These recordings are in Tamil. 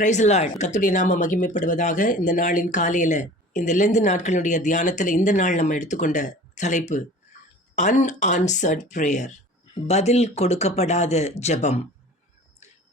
Price Lord. கர்த்தருடைய நாம மகிமைப்படுவதாக. இந்த நாளின் காலையில் இந்த லெந்து நாட்களுடைய தியானத்தில் இந்த நாள் நம்ம எடுத்துக்கொண்ட தலைப்பு அன்ஆன்சர்ட் ப்ரேயர், பதில் கொடுக்கப்படாத ஜெபம்.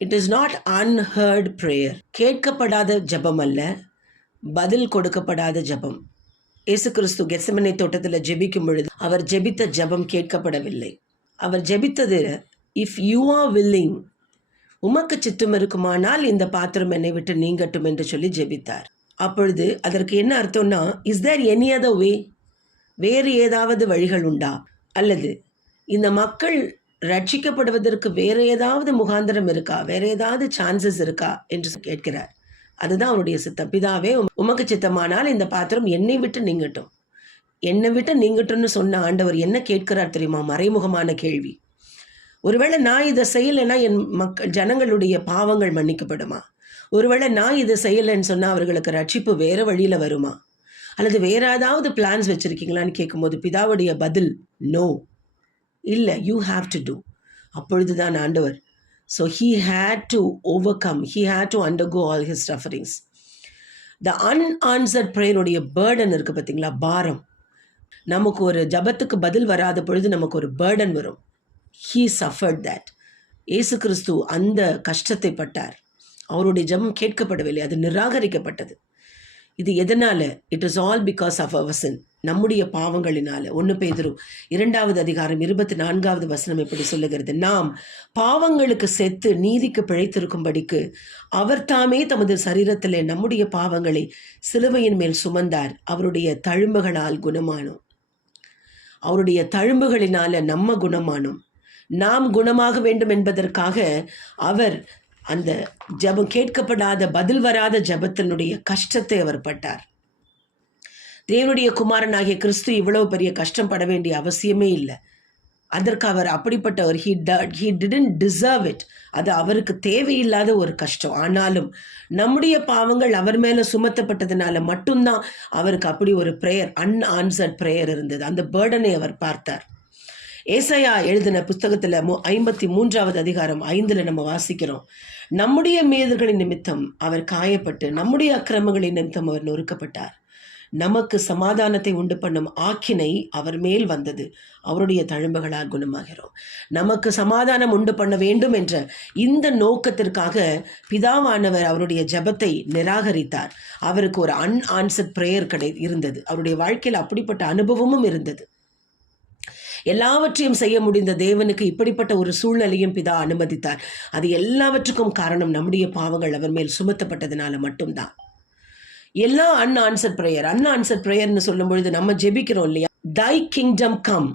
It is not unheard prayer, கேட்கப்படாத ஜெபம் அல்ல, பதில் கொடுக்கப்படாத ஜெபம். இயேசு கிறிஸ்து கெத்செமனே தோட்டத்தில் ஜெபிக்கும் பொழுது அவர் ஜெபித்த ஜெபம் கேட்கப்படவில்லை. அவர் ஜெபித்தது, இஃப் யூ ஆர் வில்லிங், உமக்கு சித்தம் இருக்குமானால் இந்த பாத்திரம் என்னை விட்டு நீங்கட்டும் என்று சொல்லி ஜெபித்தார். அப்பொழுது அதற்கு என்ன அர்த்தம்னா, is there any other way, வேறு ஏதாவது வழிகள் உண்டா, அல்லது இந்த மக்கள் ரட்சிக்கப்படுவதற்கு வேறு ஏதாவது முகாந்திரம் இருக்கா, வேறு ஏதாவது சான்சஸ் இருக்கா என்று கேட்கிறார். அதுதான் அவருடைய சித்தம். பிதாவே, உமக்கு சித்தமானால் இந்த பாத்திரம் என்னை விட்டு நீங்கட்டும். என்னை விட்டு நீங்கட்டும்னு சொன்ன ஆண்டவர் என்ன கேட்கிறார் தெரியுமா? மறைமுகமான கேள்வி. ஒருவேளை நான் இதை செய்யலைன்னா என் ஜனங்களுடைய பாவங்கள் மன்னிக்கப்படுமா? ஒருவேளை நான் இதை செய்யலைன்னு சொன்னால் அவர்களுக்கு ரட்சிப்பு வேறு வழியில் வருமா? அல்லது வேற ஏதாவது பிளான்ஸ் வச்சுருக்கீங்களான்னு கேட்கும்போது பிதாவுடைய பதில் நோ, இல்லை, யூ ஹாவ் டு டூ. அப்பொழுது தான் ஆண்டவர், so he had to overcome, he had to undergo all his sufferings. The unanswered ப்ரேயருடைய பேர்டன் இருக்குது பார்த்தீங்களா, பாரம். நமக்கு ஒரு ஜபத்துக்கு பதில் வராத பொழுது நமக்கு ஒரு பேர்டன் வரும். He suffered that. இயேசு கிறிஸ்து அந்த கஷ்டத்தை பட்டார். அவருடைய ஜெபம் கேட்கப்படவில்லை, அது நிராகரிக்கப்பட்டது. இது எதனால? It is all because of our sin, நம்முடைய பாவங்களினால. 1 பேதுரு 2வது அதிகாரம் 24வது வசனம் எப்படி சொல்லுகிறது? நாம் பாவங்களுக்கு செத்து நீதிக்கு பிழைத்திருக்கும்படிக்கு அவர் தாமே தமது சரீரத்திலே நம்முடைய பாவங்களை சிலுவையின் மேல் சுமந்தார், அவருடைய தழும்புகளால் குணமானோம். அவருடைய தழும்புகளினால நம்ம குணமானோம். நாம் குணமாக வேண்டும் என்பதற்காக அவர் அந்த ஜெபம் கேட்கப்படாத, பதில் வராத ஜெபத்தினுடைய கஷ்டத்தை அவர் பட்டார். தேவனுடைய குமாரனாகிய கிறிஸ்து இவ்வளவு பெரிய கஷ்டம் பட வேண்டிய அவசியமே இல்லை. அதற்கு அவர் அப்படிப்பட்டவர். he didn't deserve it. அது அவருக்கு தேவையில்லாத ஒரு கஷ்டம். ஆனாலும் நம்முடைய பாவங்கள் அவர் மேலே சுமத்தப்பட்டதுனால மட்டும்தான் அவருக்கு அப்படி ஒரு ப்ரேயர், அன்ஆன்சர்ட் ப்ரேயர் இருந்தது. அந்த பேர்டனை அவர் பார்த்தார். ஏசாயா எழுதின புஸ்தகத்தில் 53வது அதிகாரம் 5 நம்ம வாசிக்கிறோம், நம்முடைய மீறுதல்களின் நிமித்தம் அவர் காயப்பட்டு நம்முடைய அக்கிரமங்களின் நிமித்தம் அவர் நொறுக்கப்பட்டார், நமக்கு சமாதானத்தை உண்டு பண்ணும் ஆக்கினை அவர் மேல் வந்தது, அவருடைய தழும்புகளால் குணமாகிறோம். நமக்கு சமாதானம் உண்டு பண்ண வேண்டும் என்ற இந்த நோக்கத்திற்காக பிதாவானவர் அவருடைய ஜெபத்தை நிராகரித்தார். அவருக்கு ஒரு அன்ஆன்சர்ட் ப்ரேயர் இருந்தது. அவருடைய வாழ்க்கையில் அப்படிப்பட்ட அனுபவமும் இருந்தது. எல்லாவற்றையும் செய்ய முடிந்த தேவனுக்கு இப்படிப்பட்ட ஒரு சூழ்நிலையும் பிதா அனுமதித்தார். அது எல்லாவற்றுக்கும் காரணம் நம்முடைய பாவங்கள் அவர் மேல் சுமத்தப்பட்டதுனால மட்டும்தான். எல்லா அன்ஆன்சர்ட் ப்ரேயர்னு சொல்லும் பொழுது நம்ம ஜெபிக்கிறோம் இல்லையா, தை கிங்டம் கம்,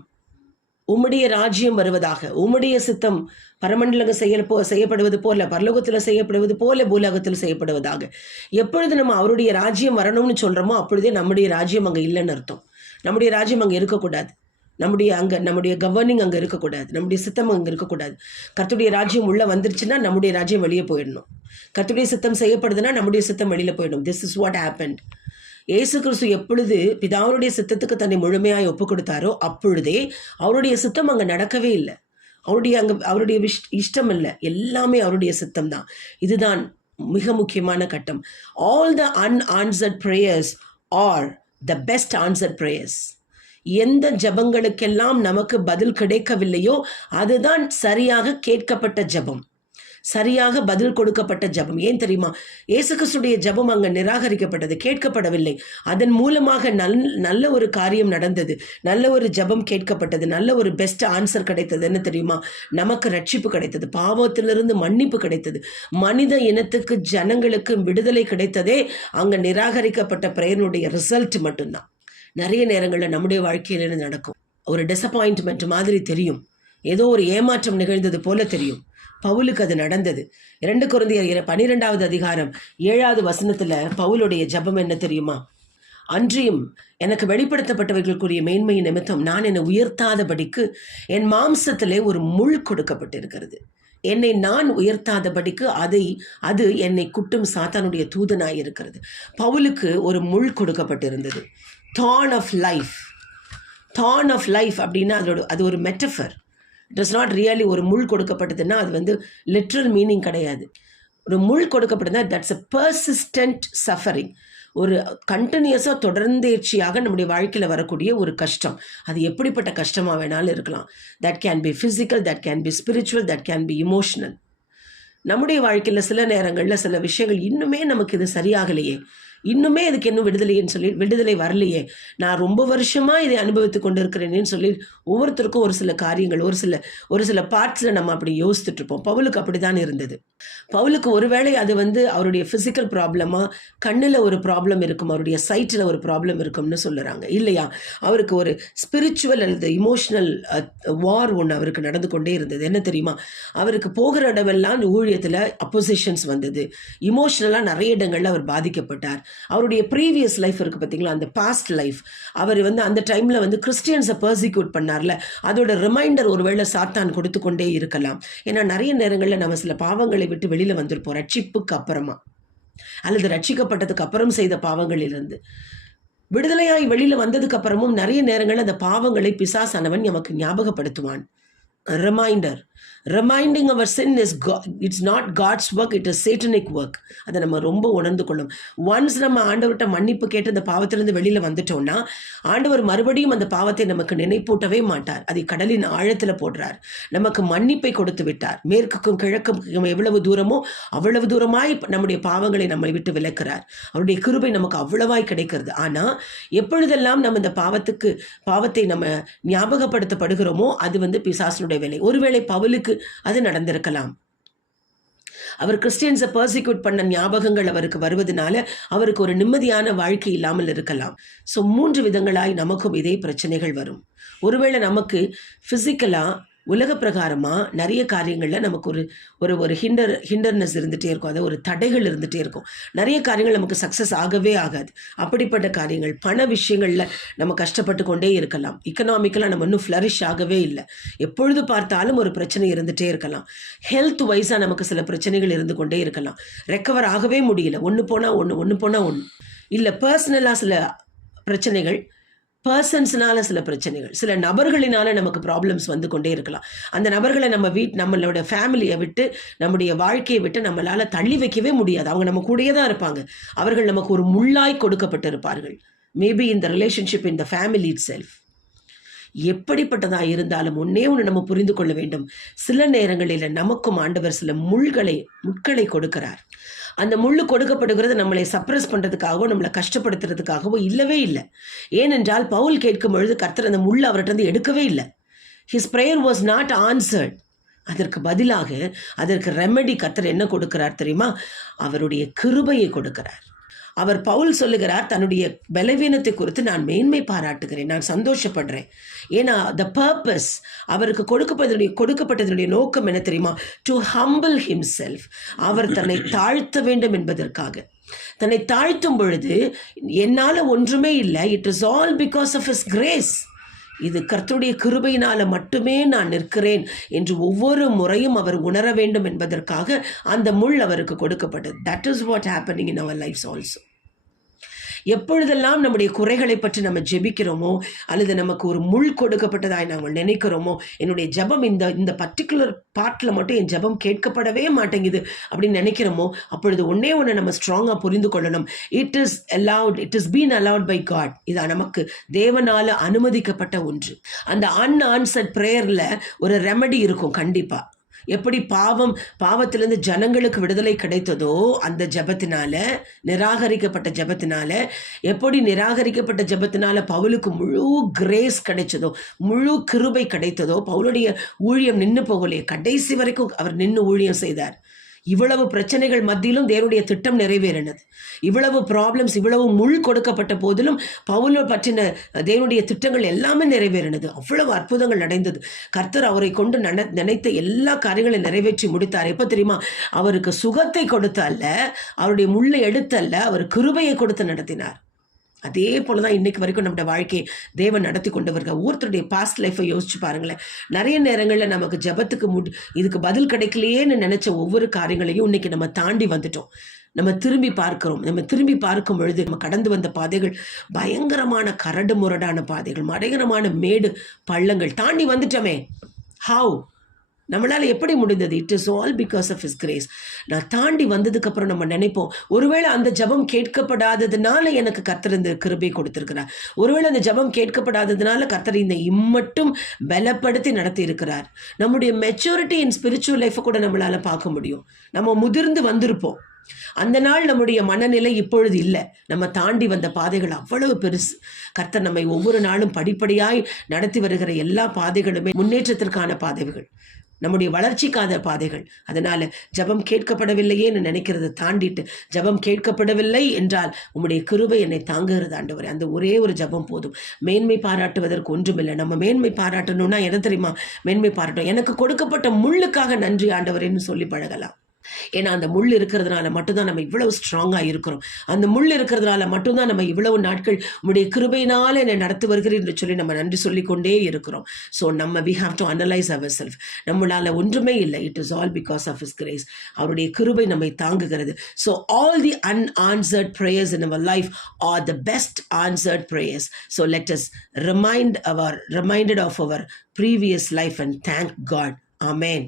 உம்முடைய ராஜ்யம் வருவதாக, உம்முடைய சித்தம் பரமண்டலங்க செய்யப்படுவது போல, பரலோகத்தில் செய்யப்படுவது போல பூலோகத்தில் செய்யப்படுவதாக. எப்பொழுது நம்ம அவருடைய ராஜ்யம் வரணும்னு சொல்கிறோமோ அப்பொழுதே நம்முடைய ராஜ்யம் அங்கே இல்லைன்னு அர்த்தம். நம்முடைய ராஜ்யம் அங்கே இருக்கக்கூடாது. நம்முடைய கவர்னிங் அங்கே இருக்கக்கூடாது. நம்முடைய சித்தம் அங்கே இருக்கக்கூடாது. கர்த்தருடைய ராஜ்யம் உள்ளே வந்துருச்சுன்னா நம்முடைய ராஜ்யம் வெளியே போயிடணும். கர்த்தருடைய சித்தம் செய்யப்படுதுன்னா நம்முடைய சித்தம் வெளியில் போயிடணும். This is what happened. இயேசு கிறிஸ்து எப்பொழுது பிதாவுடைய சித்தத்துக்கு தன்னை முழுமையாக ஒப்பு கொடுத்தாரோ அப்பொழுதே அவருடைய சித்தம் அங்கே நடக்கவே இல்லை. அவருடைய இஷ்டம் இல்லை, எல்லாமே அவருடைய சித்தம் தான். இதுதான் மிக முக்கியமான கட்டம். All the unanswered prayers R the best answered prayers. எந்த ஜெபங்களுக்கெல்லாம் நமக்கு பதில் கிடைக்கவில்லையோ அதுதான் சரியாக கேட்கப்பட்ட ஜெபம், சரியாக பதில் கொடுக்கப்பட்ட ஜெபம். ஏன் தெரியுமா? இயேசு கிறிஸ்துடைய ஜெபம் அங்கே நிராகரிக்கப்பட்டது, கேட்கப்படவில்லை. அதன் மூலமாக நல்ல ஒரு காரியம் நடந்தது, நல்ல ஒரு ஜெபம் கேட்கப்பட்டது, நல்ல ஒரு பெஸ்ட் ஆன்சர் கிடைத்தது. என்ன தெரியுமா? நமக்கு ரட்சிப்பு கிடைத்தது, பாவத்திலிருந்து மன்னிப்பு கிடைத்தது, மனித இனத்துக்கு ஜனங்களுக்கு விடுதலை கிடைத்ததே அங்கே நிராகரிக்கப்பட்ட பிரேயனுடைய ரிசல்ட் மட்டும்தான். நிறைய நேரங்களில் நம்முடைய வாழ்க்கையில் நடக்கும், ஒரு டிசப்பாயின்ட்மெண்ட் மாதிரி தெரியும், ஏதோ ஒரு ஏமாற்றம் நிகழ்ந்தது போல தெரியும். பவுலுக்கு அது நடந்தது. 2 கொரிந்தியர் 12வது அதிகாரம் 7வது வசனத்தில் பவுலுடைய ஜெபம் என்ன தெரியுமா? அன்றியும் எனக்கு வெளிப்படுத்தப்பட்டவர்களுக்குரிய மேன்மையின் நிமித்தம் நான் என்னை உயர்த்தாதபடிக்கு என் மாம்சத்திலே ஒரு முள் கொடுக்கப்பட்டிருக்கிறது. என்னை நான் உயர்த்தாதபடிக்கு அது என்னை குட்டும் சாத்தானுடைய தூதனாய் இருக்கிறது. பவுலுக்கு ஒரு முள் கொடுக்கப்பட்டிருந்தது. thorn of life அப்படின்னா அது ஒரு metaphor. It is not really ஒரு முள் கொடுக்கப்பட்டதுன்னா அது லிட்ரல் மீனிங் கிடையாது. ஒரு முள் கொடுக்கப்படுதுன்னா தட்ஸ் அ பர்சிஸ்டன்ட் சஃபரிங். ஒரு கண்டினியூஸாக தொடர்ந்தேர்ச்சியாக நம்முடைய வாழ்க்கையில் வரக்கூடிய ஒரு கஷ்டம். அது எப்படிப்பட்ட கஷ்டமாக வேணாலும் இருக்கலாம். That can be physical, that can be spiritual, that can be emotional. நம்முடைய வாழ்க்கையில் சில நேரங்களில் சில விஷயங்கள் இன்னுமே நமக்கு இது சரியாகலையே, இன்னுமே இதுக்கு இன்னும் விடுதலைன்னு சொல்லி விடுதலை வரலையே, நான் ரொம்ப வருஷமாக இதை அனுபவித்து கொண்டு இருக்கிறேன்னு சொல்லி ஒவ்வொருத்தருக்கும் ஒரு சில காரியங்கள் ஒரு சில பார்ட்ஸில் நம்ம அப்படி யோசித்துட்டு இருப்போம். பவுலுக்கு அப்படி தான் இருந்தது. பவுலுக்கு ஒருவேளை அது அவருடைய ஃபிசிக்கல் ப்ராப்ளமாக, கண்ணில் ஒரு ப்ராப்ளம் இருக்கும், அவருடைய சைட்டில் ஒரு ப்ராப்ளம் இருக்கும்னு சொல்லுறாங்க இல்லையா. அவருக்கு ஒரு ஸ்பிரிச்சுவல் அல்லது இமோஷனல் வார் ஒன்று அவருக்கு நடந்து கொண்டே இருந்தது. என்ன தெரியுமா, அவருக்கு போகிற இடமெல்லாம் ஊழியத்தில் அப்போசிஷன்ஸ் வந்தது. இமோஷனலாக நிறைய இடங்களில் அவர் பாதிக்கப்பட்டார். அவருடைய ப்ரீவியஸ் லைஃப் இருக்குது பார்த்தீங்களா, அந்த பாஸ்ட் லைஃப், அவர் அந்த டைமில் கிறிஸ்டியன்ஸை பர்சிக்யூட் பண்ணார்ல, அதோட ரிமைண்டர் ஒருவேளை சாத்தான் கொடுத்து கொண்டே இருக்கலாம். ஏன்னா நிறைய நேரங்களில் நம்ம சில பாவங்களை விட்டு வெளியில் வந்திருப்போம், ரட்சிப்புக்கு அப்புறமா அல்லது ரட்சிக்கப்பட்டதுக்கு அப்புறம் செய்த பாவங்களிலிருந்து. விடுதலையாய் வெளியில் வந்ததுக்கு அப்புறமும் நிறைய நேரங்களில் அந்த பாவங்களை பிசாசானவன் நமக்கு ஞாபகப்படுத்துவான். Reminding our sin is it's not God's work, it is satanic work. அதை நம்ம ரொம்ப உணர்ந்து கொள்ளும். ஒன்ஸ் நம்ம ஆண்டவர்கிட்ட மன்னிப்பு கேட்டு அந்த பாவத்திலிருந்து வெளியில் வந்துட்டோம்னா ஆண்டவர் மறுபடியும் அந்த பாவத்தை நமக்கு நினைப்பூட்டவே மாட்டார். அதை கடலின் ஆழத்தில் போடுறார். நமக்கு மன்னிப்பை கொடுத்து விட்டார். மேற்குக்கும் கிழக்கும் எவ்வளவு தூரமோ அவ்வளவு தூரமாய் நம்முடைய பாவங்களை நம்மை விட்டு விலக்கிறார். அவருடைய கிருபை நமக்கு அவ்வளவாய் கிடைக்கிறது. ஆனால் எப்பொழுதெல்லாம் நம்ம இந்த பாவத்தை நம்ம ஞாபகப்படுத்தப்படுகிறோமோ அது பிசாசனுடைய வேலை. ஒருவேளை பவுலுக்கு அது நடந்திருக்கலாம். அவர் கிறிஸ்டியன்ஸை பர்சிக்யூட் பண்ண ஞாபகங்கள் அவருக்கு வருவதனால அவருக்கு ஒரு நிம்மதியான வாழ்க்கை இல்லாமல் இருக்கலாம். ஸோ 3 விதங்களாய் நமக்கும் இதே பிரச்சனைகள் வரும். ஒருவேளை நமக்கு ஃபிசிக்கலாக உலக பிரகாரமாக நிறைய காரியங்களில் நமக்கு ஒரு ஹிண்டர்னஸ் இருந்துகிட்டே இருக்கும். அது ஒரு தடைகள் இருந்துகிட்டே இருக்கும். நிறைய காரியங்கள் நமக்கு சக்ஸஸ் ஆகவே ஆகாது. அப்படிப்பட்ட காரியங்கள், பண விஷயங்களில் நம்ம கஷ்டப்பட்டு கொண்டே இருக்கலாம். இக்கனாமிக்கலாக நம்ம இன்னும் ஃப்ளரிஷ் ஆகவே இல்லை. எப்பொழுது பார்த்தாலும் ஒரு பிரச்சனை இருந்துகிட்டே இருக்கலாம். ஹெல்த் வைஸாக நமக்கு சில பிரச்சனைகள் இருந்து கொண்டே இருக்கலாம். ரெக்கவர் ஆகவே முடியல. ஒன்று போனால் ஒன்று இல்லை. பர்சனலாக சில பிரச்சனைகள், பர்சன்ஸ்னால சில பிரச்சனைகள், சில நபர்களினால நமக்கு ப்ராப்ளம்ஸ் வந்து கொண்டே இருக்கலாம். அந்த நபர்களை நம்மளோட ஃபேமிலியை விட்டு, நம்முடைய வாழ்க்கையை விட்டு நம்மளால் தள்ளி வைக்கவே முடியாது. அவங்க நம்ம கூடயே தான் இருப்பாங்க. அவர்கள் நமக்கு ஒரு முள்ளாய் கொடுக்கப்பட்டிருப்பார்கள். மேபி இந்த ரிலேஷன்ஷிப், இந்த ஃபேமிலி இட் செல்ஃப். எப்படிப்பட்டதாக இருந்தாலும் ஒன்றே ஒன்று நம்ம புரிந்து கொள்ள வேண்டும். சில நேரங்களில் நமக்கும் ஆண்டவர் சில முட்களை கொடுக்கிறார். அந்த முள்ளு கொடுக்கப்படுகிறது நம்மளை சப்ரஸ் பண்ணுறதுக்காகவோ நம்மளை கஷ்டப்படுத்துறதுக்காகவோ இல்லவே இல்லை. ஏனென்றால் பவுல் கேட்கும் பொழுது கர்த்தர் அந்த முள்ளு அவர்கிட்ட எடுக்கவே இல்லை. His prayer was not answered. அதற்கு பதிலாக அதற்கு ரெமெடி கர்த்தர் என்ன கொடுக்கிறார் தெரியுமா? அவருடைய கிருபையை கொடுக்கிறார். அவர் பவுல் சொல்லுகிறார், தன்னுடைய பலவீனத்தை குறித்து நான் மேன்மை பாராட்டுகிறேன், நான் சந்தோஷப்படுறேன். ஏன்னா த பர்பஸ், அவருக்கு கொடுக்கப்பட்டதனுடைய நோக்கம் என்ன தெரியுமா? To humble himself. அவர் தன்னை தாழ்த்த வேண்டும் என்பதற்காக. தன்னை தாழ்த்தும் பொழுது என்னால் ஒன்றுமே இல்லை, it is all because of his grace. இது கர்த்தருடைய கிருபையினால மட்டுமே நான் நிற்கிறேன் என்று ஒவ்வொரு முறையும் அவர் உணர வேண்டும் என்பதற்காக அந்த முள் அவருக்கு கொடுக்கப்பட்டது. That is what happening in our lifes also. எப்பொழுதெல்லாம் நம்முடைய குறைகளை பற்றி நம்ம ஜெபிக்கிறோமோ அல்லது நமக்கு ஒரு முள் கொடுக்கப்பட்டதாய் நாங்கள் நினைக்கிறோமோ, என்னுடைய ஜெபம் இந்த பர்டிகுலர் பார்ட்டில் மட்டும் என் ஜெபம் கேட்கப்படவே மாட்டேங்குது அப்படின்னு நினைக்கிறோமோ, அப்பொழுது ஒன்றே ஒன்று நம்ம ஸ்ட்ராங்காக புரிந்து கொள்ளணும். It is been allowed by God. இது நமக்கு தேவனால் அனுமதிக்கப்பட்ட ஒன்று. அந்த அன்ஆன்சர்ட் ப்ரேயரில் ஒரு ரெமெடி இருக்கும் கண்டிப்பாக. எப்படி பாவத்திலிருந்து ஜனங்களுக்கு விடுதலை கிடைத்ததோ அந்த ஜெபத்தினால, நிராகரிக்கப்பட்ட ஜெபத்தினால, எப்படி நிராகரிக்கப்பட்ட ஜெபத்தினால பவுலுக்கு முழு கிரேஸ் கிடைச்சதோ, முழு கிருபை கிடைத்ததோ, பவுலுடைய ஊழியம் நின்று போகலையே, கடைசி வரைக்கும் அவர் நின்று ஊழியம் செய்தார். இவ்வளவு பிரச்சனைகள் மத்தியிலும் தேவனுடைய திட்டம் நிறைவேறினது. இவ்வளவு ப்ராப்ளம்ஸ், இவ்வளவு முள் கொடுக்கப்பட்ட போதிலும் பவுலை பற்றின தேவனுடைய திட்டங்கள் எல்லாமே நிறைவேறினது. அவ்வளவு அற்புதங்கள் நடந்தது. கர்த்தர் அவரை கொண்டு நினைத்த எல்லா காரியங்களையும் நிறைவேற்றி முடித்தார். எப்போ தெரியுமா? அவருக்கு சுகத்தை கொடுத்த அல்ல, அவருடைய முள்ளை எடுத்தல்ல, அவர் கிருபையை கொடுத்து நடத்தினார். அதே போல தான் இன்றைக்கு வரைக்கும் நம்மளோட வாழ்க்கையை தேவன் நடத்தி கொண்டு வருக. ஒருத்தருடைய பாஸ்ட் லைஃப்பை யோசிச்சு பாருங்களேன். நிறைய நேரங்களில் நமக்கு ஜெபத்துக்கு இதுக்கு பதில் கிடைக்கலையேன்னு நினச்ச ஒவ்வொரு காரியங்களையும் இன்றைக்கி நம்ம தாண்டி வந்துட்டோம். நம்ம திரும்பி பார்க்கும் பொழுது நம்ம கடந்து வந்த பாதைகள் பயங்கரமான கரடு முரடான பாதைகள், பயங்கரமான மேடு பள்ளங்கள் தாண்டி வந்துட்டோமே. ஹவ்? நம்மளால எப்படி முடிந்தது? It is all because of his grace. நான் தாண்டி வந்ததுக்கப்புறம் நம்ம நினைப்போம், ஒருவேளை அந்த ஜெபம் கேட்கப்படாததுனால எனக்கு கர்த்தர் இந்த கிருபை கொடுத்திருக்கிறார். ஒருவேளை அந்த ஜெபம் கேட்கப்படாததுனால கர்த்தர் இந்த இம்மட்டும் பலப்படுத்தி நடத்தி இருக்கிறார். நம்முடைய மெச்சூரிட்டி இன் ஸ்பிரிச்சுவல் லைஃப்பை கூட நம்மளால பார்க்க முடியும். நம்ம முதிர்ந்து வந்திருப்போம். அந்த நாள் நம்முடைய மனநிலை இப்பொழுது இல்லை. நம்ம தாண்டி வந்த பாதைகள் அவ்வளவு பெருசு. கர்த்தர் நம்மை ஒவ்வொரு நாளும் படிப்படியாய் நடத்தி வருகிற எல்லா பாதைகளுமே முன்னேற்றத்திற்கான பாதைகள், நம்முடைய வளர்ச்சிக்கான பாதைகள். அதனால ஜெபம் கேட்கப்படவில்லையே நினைக்கிறத தாண்டிட்டு, ஜெபம் கேட்கப்படவில்லை என்றால் உம்முடைய கிருபை என்னை தாங்குகிறது ஆண்டவரே, அந்த ஒரே ஒரு ஜெபம் போதும். மேன்மை பாராட்டுவதற்கு ஒன்றுமில்லை. நம்ம மேன்மை பாராட்டணும்னா என்ன தெரியுமா? மேன்மை பாராட்டும், எனக்கு கொடுக்கப்பட்ட முள்ளுக்காக நன்றி ஆண்டவரேன்னு சொல்லி பழகலாம். ஏன்னா அந்த முள் இருக்கிறதுனால மட்டும்தான் நம்ம இவ்வளவு ஸ்ட்ராங்காக இருக்கிறோம். அந்த முள் இருக்கிறதுனால மட்டும்தான் நம்ம இவ்வளவு நாட்கள் உங்களுடைய கிருபையினால என்னை நடத்தி வருகிறேன் என்று சொல்லி நம்ம நன்றி சொல்லிக்கொண்டே இருக்கிறோம். So we have to analyze ourselves. நம்மளால ஒன்றுமே இல்லை. It is all because of his grace. அவருடைய கிருபை நம்மை தாங்குகிறது. So all the unanswered prayers in our life are the best answered prayers. So let us reminded of our previous life and thank God. Amen.